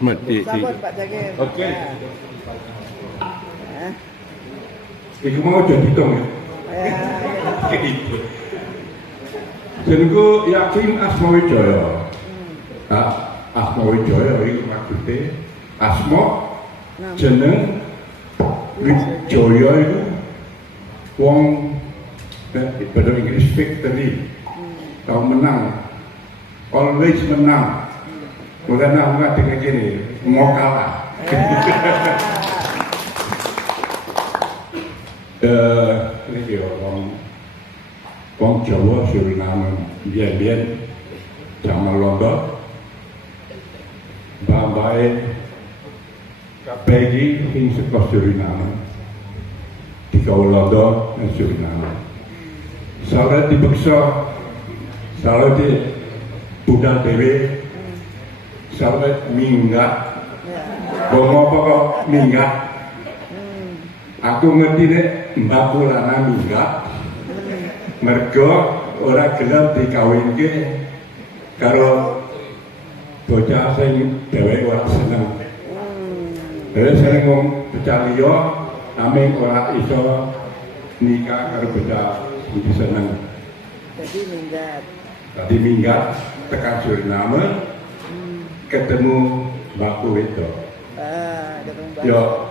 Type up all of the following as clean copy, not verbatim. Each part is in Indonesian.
Sabar Pak Jakim. Oke. Ya. Iku mau jadi dong ya. Gitu. Jenengku Yakin Asma Wijaya. Asma Wijaya iki maksude asma jeneng Wijaya iku wong bahasa Inggris victory. Kau menang. Always menang. Bukan aku dengan gini, mau kalah. Ini dia orang Jawa Suriname biar zaman Londo, bapak Peggy hing sekolah Suriname di Kau Londo dan Suriname. Salah dipaksa, salah di budal dewe. Sampai minggat, ngomong apa kok minggat? Aku ngerti nih Mbak Purana minggat, mergo ora gelem dikawinke karo bocah sing dheweke ora seneng. Dhewe seneng wong bocah liya, ame ora iso nikah karo bocah sing seneng. Jadi minggat tekan Suriname. Ketemu Mbakku itu, yo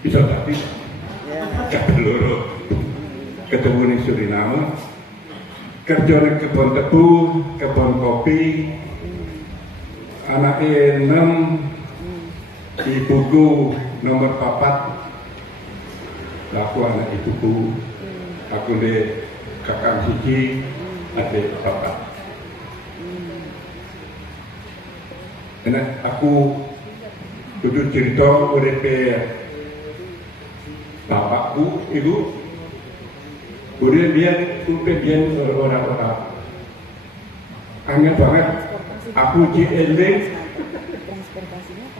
bisa tapi ketemu di Suriname, kerja di kebun tebu, kebun kopi, anaknya 6, ibuku nomor 4, aku anak ibuku, aku di kakak siji, adik 4. Karena aku duduk cerita uripe bapakku itu kemudian dia orang-orang aneh banget aku JLD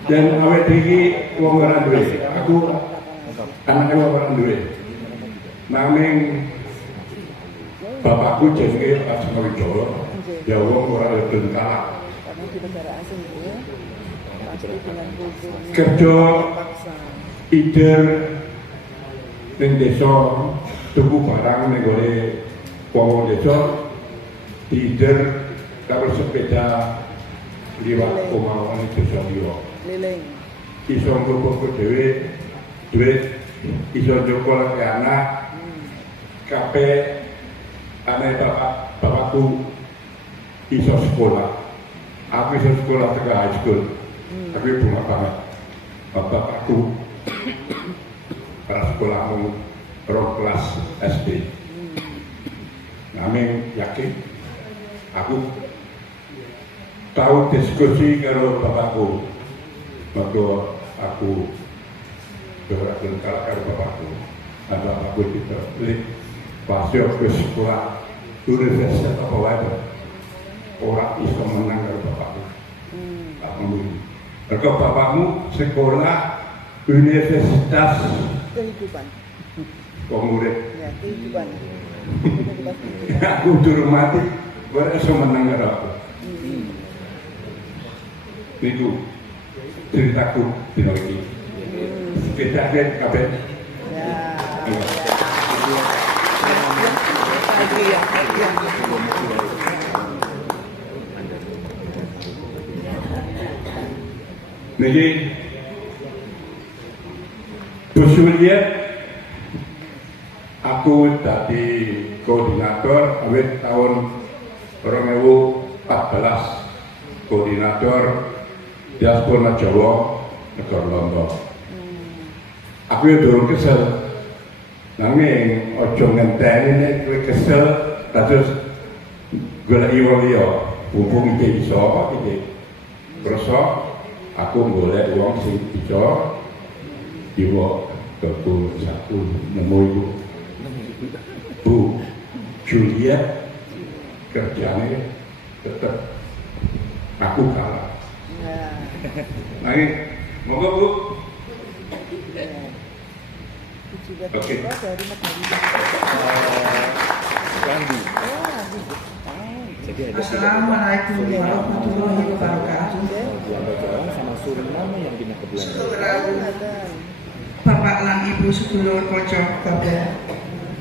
dan awet tinggi wong orang duwe aku anaknya wong orang duwe nameng bapakku jenenge Asma Wijaya ya wong orang Dengkala di negara asing gitu ya, pasti dengan kulturnya kerja ider ning desa tuku barang ning gone wong desa ider karo sepeda liwat omahan desa liya liling iso nggowo dhewe duit iso njoko lagi anak kabeh anak bapakku iso sekolah. Aku bisa sekolah ke high school, aku bunga banget. Bapakku para sekolah rong kelas SD. Kami yakin, aku tahu diskusi kalau bapakku, waktu aku beragam karo bapakku, dan bapakku itu beli pasir ke sekolah universitas apa lagi. Orang iso menang dari bapakmu. Mereka bapakmu sekolah Universitas kehidupan. Pemuda. Ya, kehidupan. Aku turun mati, gue iso menang dari aku. Itu ceritaku di lagi. Kita ada kabel. Niki Busuliat aku tadi koordinator awet tahun 2014 koordinator diaspora Jawa negara Lombok. Aku ya durung kesel nanging ojo ngenteni nek kowe kesel terus goleki wong liya mumpung iki iso iki krasa aku golek wong sing bisa diwo keku satu nemu ibu Bu Julia kerjanya tetap aku kalah. Nah ini moga Bu. Oke. Assalamualaikum warahmatullahi wabarakatuh. Suriname yang pindah ke Belanda. Selatan. Bapak lan Ibu sedulur kanca kabeh.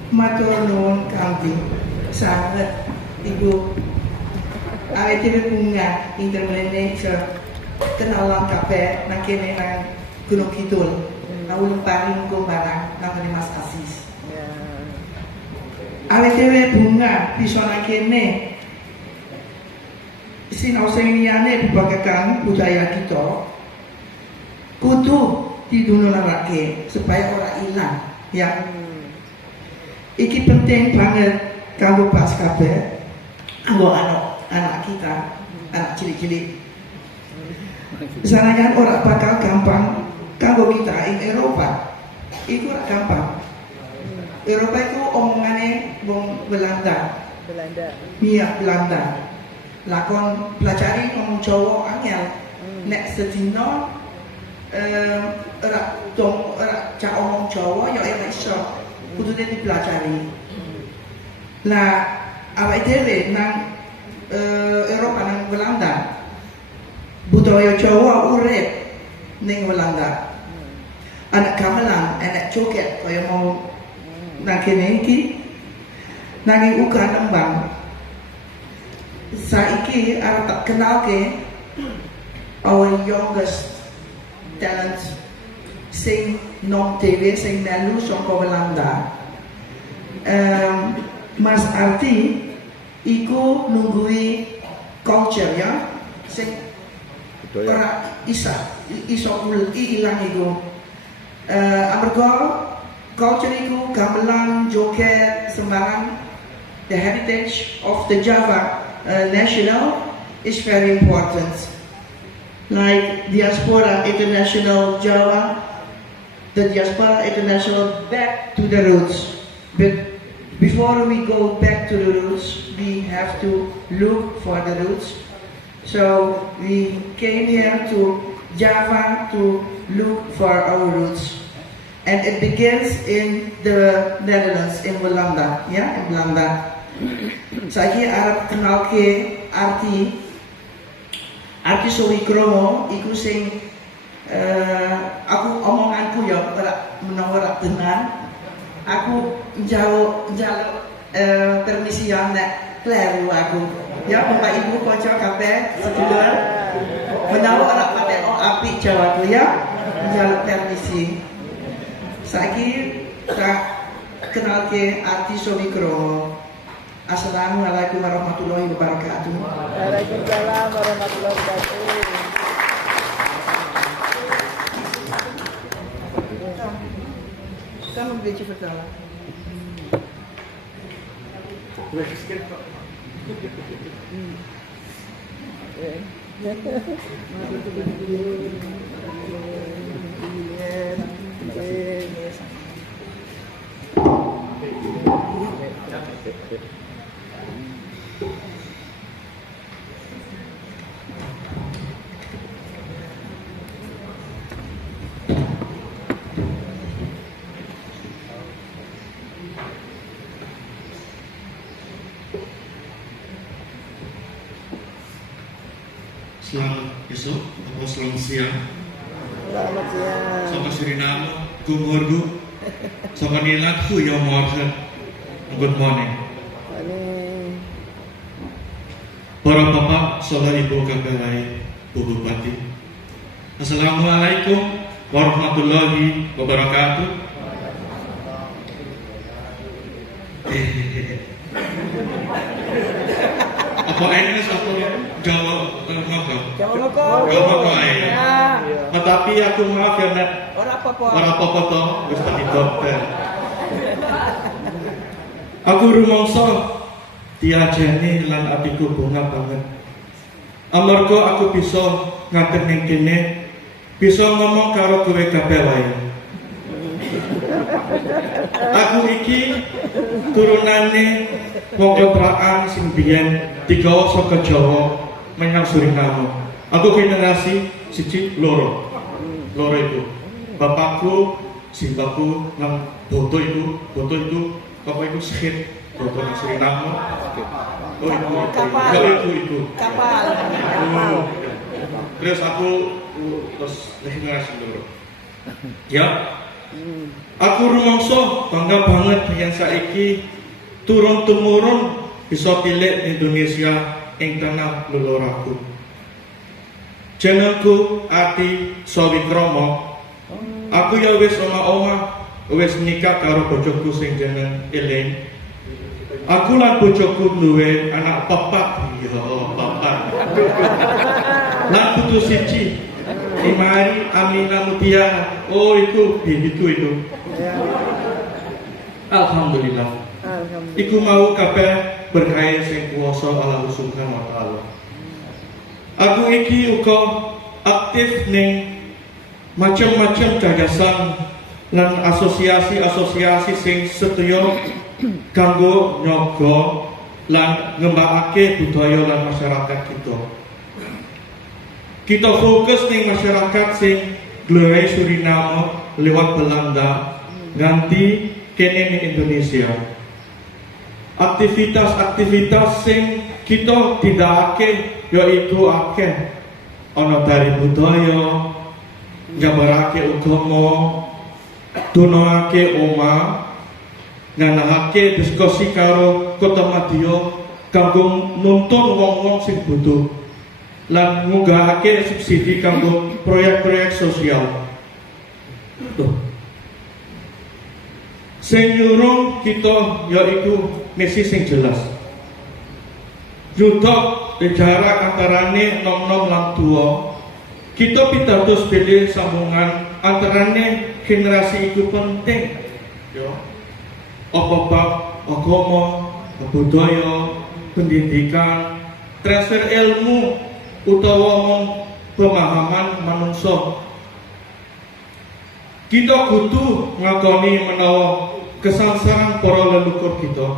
Matur nuwun kanthi sanget Ibu. Awet dhewe bunga inter mrene iso kenalan kabeh nang kene nang Gunung Kidul. Nang ulun pari mung barang nang Mas Asis. Ya. Awet dhewe bunga bisa nang kene sinau sing liyane babagan budaya kita kudu didununake supaya ora ilang ya. Iki penting banget kanggo pas kabeh kanggo anak kita, anak cilik-cilik. Sanajan ora bakal gampang kanggo kita ing Eropa. Iku ora gampang. Eropa itu omongane wong Belanda. Iya, Belanda. Lakon pelajari ngomong Jawa angel. Nek sedina ora cak omong Jawa ya ora iso. Kudune dipelajari. Lah awake dhewe nang Eropa nang Belanda. Budaya Jawa urip ning Belanda. Anak gamelan, anak joget kaya mau nang kene iki nanging uga nembang. Saiki arep tak kenalke our youngest talent sing nom TV sing melu saka Belanda. Mas Arti iku nunggui culture ya sing ora iso ilang iku. Amarga culture iku gamelan, joget, sembarang. The heritage of the Java national is very important. Like Diaspora International Java, the Diaspora International back to the roots. But before we go back to the roots, we have to look for the roots. So we came here to Java to look for our roots. And it begins in the Netherlands, in Belanda, ya, in Belanda. Saiki arep kenalke Arti Sowikromo iku sing aku omonganku ya ora menawa dengan aku njaluk permisi ya nek kleru aku. Ya Bapak Ibu kanca kabeh sedulur menawa ora patek apik jawabku ya njaluk permisi. Saiki tak kenalke Arti Sowikromo. Assalamualaikum warahmatullahi wabarakatuh. Waalaikumsalam warahmatullahi wabarakatuh. Kamu bisa berjalan. Selamat esok atau selamat siang. Selamat siang. Sama Suriname, gumurgu. Sama nilaku ya morgen. Good morning. Para bapak, saudara ibu kakak lain, Bu Bupati. Assalamualaikum warahmatullahi wabarakatuh. Apa ini satu Jawa ngomong? Jawa ngomong. Tetapi aku maaf ya Nek. Ora apa-apa to, wis tak dokter. Aku rumangsa diajeni lan atiku bunga banget. Amarga aku bisa ngadeg ning kene, bisa ngomong karo kowe kabeh wae. Aku iki turunane wong kepraan sing biyen digawa saka Jawa menyang Suriname. Aku generasi siji loro. Loro itu. Bapakku, simbahku nang boto itu apa itu skip boto nang Suriname. Oh itu. Kapal. Kapal. Terus aku terus generasi loro. Ya. Aku rumangsa bangga banget yang saiki turun temurun bisa tilik Indonesia ing tanah leluhurku. Jenengku Ati Sawikromo. Aku ya wis omah-omah, wis nikah karo bojoku sing jeneng Eleng. Aku lan bojoku duwe anak papat, ya papat. Lan putu siji. Imari Aminah Mutiara. Oh itu itu. Alhamdulillah. Iku mau kabeh berkait sing kuwasa Allah Subhanahu wa taala. Aku iki uga aktif ning macam-macam yayasan lan asosiasi-asosiasi sing sedaya kanggo nyaga lan ngembangake budaya lan masyarakat kita. Kita fokus ning masyarakat sing glorei Suriname lewat Belanda nganti kene ning Indonesia. Aktivitas-aktivitas sing kita tindakake yaiku akeh ana dari budaya, njabarake agama, dunokake omah, nganakake diskusi karo Kota Madya kanggo nuntun wong-wong sing butuh lan ngunggahake subsidi kanggo proyek-proyek sosial. Sing nyurung kita yaiku misi sing jelas. Nyutok jarak antarane nom-nom lan tua. Kita pitados pilih sambungan antarane generasi itu penting. Yo. Apa bab agama, budaya, pendidikan, transfer ilmu utawa pemahaman manungsa. Kita kudu ngakoni menawa kesansaran para leluhur kita.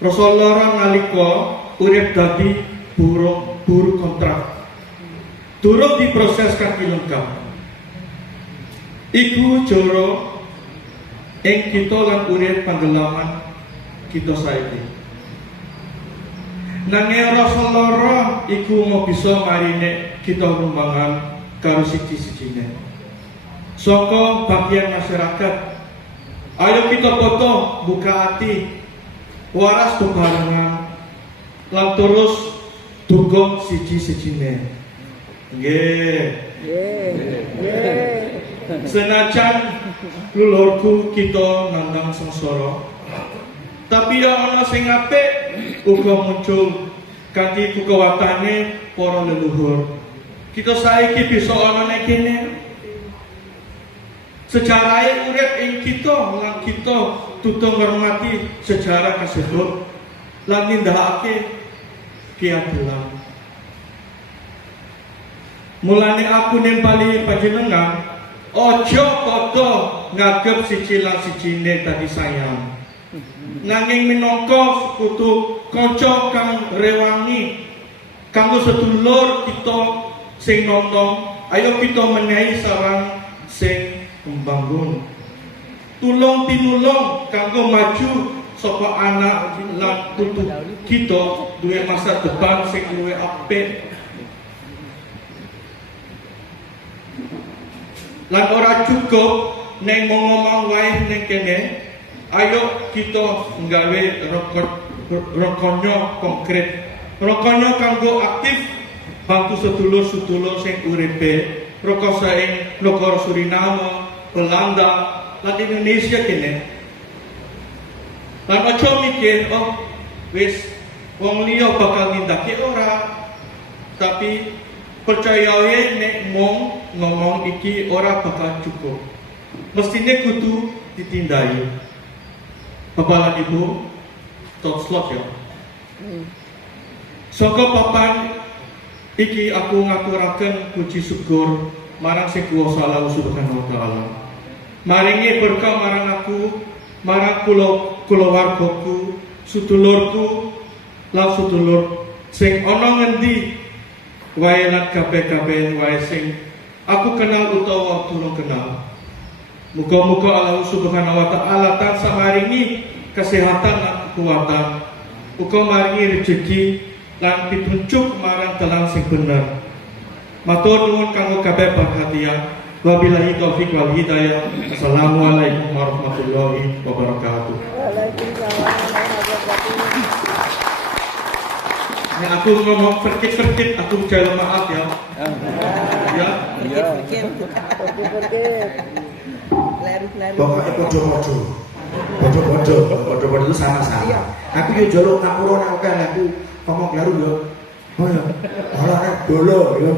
Rasulullah nalika urip dadi buruh kontrak. Durung diproses kanthi lengkap. Iku joro ing kita lan urip panggelaman kita saiki. Nanging Rasulullah iku mau bisa marine kita rumbangan karo siji-sijine. Saka bagian masyarakat, ayo kita foto buka hati, waras bebarengan, lan terus dukung siji-sijine. Nggih. Senajan lulurku kita nandang sengsara, tapi ya ana sing apik uga muncul kanthi kekuwatane para leluhur. Kita saiki bisa ana ning kene. Sejarah urip ing kita lan kita tutu ngormati sejarah kasebut lan nindakake keadilan. Mulane aku nempali panjenengan ojo padha nganggep siji lan sijine dadi sayang. Nanging minangka sekutu kanca kang rewangi kanggo sedulur kita sing nonton, ayo kita menehi saran sing membangun. Tulung tinulung kanggo maju sapa anak lan putu kita duwe masa depan sing luwih apik. Lan ora cukup neng ngomong wae neng kene, ayo kita nggawe rekonyo konkret. Rekonyo kanggo aktif bantu sedulur-sedulur sing uripe rekoso ing negara Suriname, Belanda, lan Indonesia kene. Lan aja mikir, oh wis wong liya bakal nindakake ora. Tapi percaya wae nek ngomong iki ora bakal cukup. Mestine kudu ditindai. Bapak lan Ibu, top slot ya. Saka papan iki aku ngaturaken puji syukur marang Sing Kuwasa Allah Subhanahu wa taala. Maringi berkah marang aku, marang kulawargaku, sedulurku, lan sedulur sing ana ngendi wae lan kabeh-kabeh wae sing aku kenal utawa durung kenal. Muga-muga Allah Subhanahu wa taala tansah maringi kesehatan lan kekuatan, uga maringi rezeki lan pitunjuk marang dalan sing bener. Matur nuwun kanggo kabeh perhatian. Wabillahi taufiq wal hidayah. Assalamualaikum warahmatullahi wabarakatuh. Waalaikumsalam warahmatullahi wabarakatuh. Nah, aku ngomong perkit-perkit, aku jalan maaf ya. Ya. Pergi. Lari-lari. Pokoknya podo-podo itu sama-sama. Aku yo jaluk ngapura nek akeh aku ngomong kleru yo. Oh ya, ora nek dolo yo.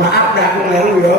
Maaf nek aku kleru yo.